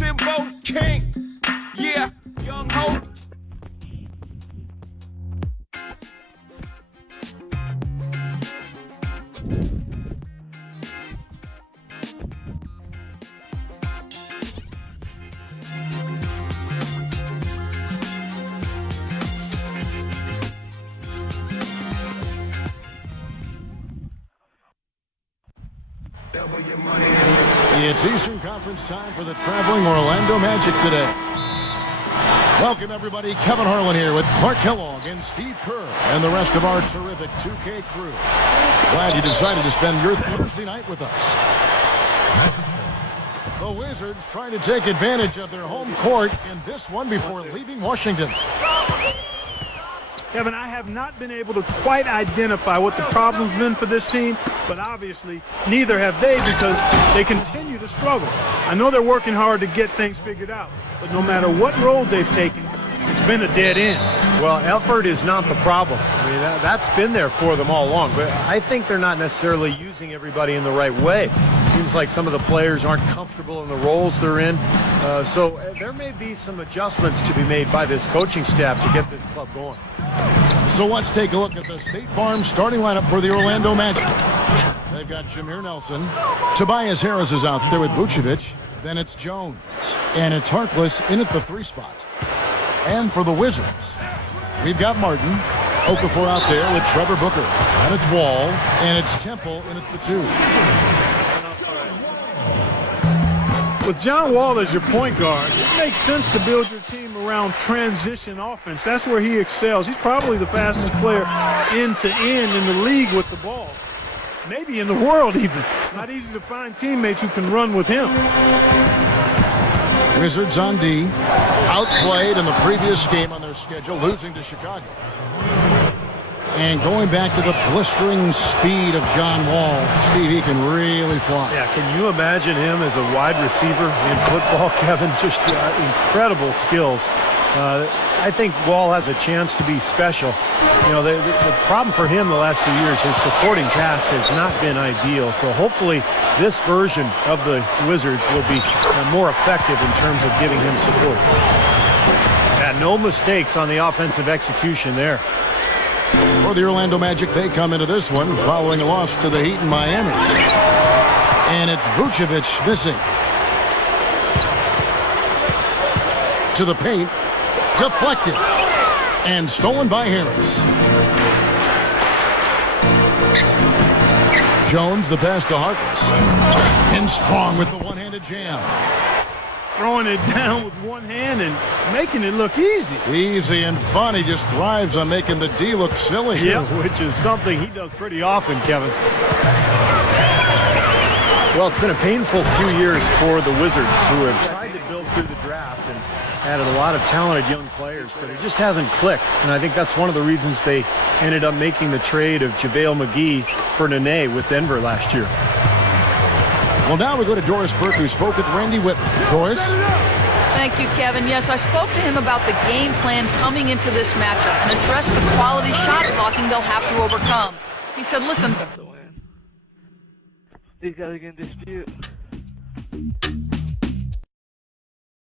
Simbo King. Yeah, young ho. It's Eastern Conference time for the traveling Orlando Magic today. Welcome, everybody. Kevin Harlan here with Clark Kellogg and Steve Kerr and the rest of our terrific 2K crew. Glad you decided to spend your Thursday night with us. The Wizards trying to take advantage of their home court in this one before leaving Washington. Kevin, I have not been able to quite identify what the problem's been for this team, but obviously neither have they because they continue to struggle. I know they're working hard to get things figured out, but no matter what road they've taken, it's been a dead end. Well, effort is not the problem. I mean, that's been there for them all along, but I think they're not necessarily using everybody in the right way. Seems like some of the players aren't comfortable in the roles they're in. So there may be some adjustments to be made by this coaching staff to get this club going. So let's take a look at the State Farm starting lineup for the Orlando Magic. They've got Jameer Nelson. Tobias Harris is out there with Vucevic. Then it's Jones. And it's Harkless in at the 3 spot. And for the Wizards, we've got Martin. Okafor out there with Trevor Booker. And it's Wall. And it's Temple in at the 2. With John Wall as your point guard, it makes sense to build your team around transition offense. That's where he excels. He's probably the fastest player end to end in the league with the ball. Maybe in the world even. Not easy to find teammates who can run with him. Wizards on D. Outplayed in the previous game on their schedule, losing to Chicago. And going back to the blistering speed of John Wall, Steve, he can really fly. Yeah, can you imagine him as a wide receiver in football, Kevin? Just incredible skills. I think Wall has a chance to be special. You know, the problem for him the last few years, his supporting cast has not been ideal. So hopefully this version of the Wizards will be more effective in terms of giving him support. Yeah, no mistakes on the offensive execution there. For the Orlando Magic, they come into this one following a loss to the Heat in Miami. And it's Vucevic missing. To the paint. Deflected. And stolen by Harris. Jones, the pass to Harkless. In strong with the one-handed jam. Throwing it down with one hand and making it look easy. Easy and fun. He just thrives on making the D look silly. Yeah, which is something he does pretty often, Kevin. Well, it's been a painful few years for the Wizards, who have tried to build through the draft and added a lot of talented young players, but it just hasn't clicked. And I think that's one of the reasons they ended up making the trade of JaVale McGee for Nene with Denver last year. Well, now we go to Doris Burke, who spoke with Randy Whitman. Doris? Thank you, Kevin. Yes, I spoke to him about the game plan coming into this matchup and addressed the quality shot blocking they'll have to overcome. He said, listen. These guys are going to dispute.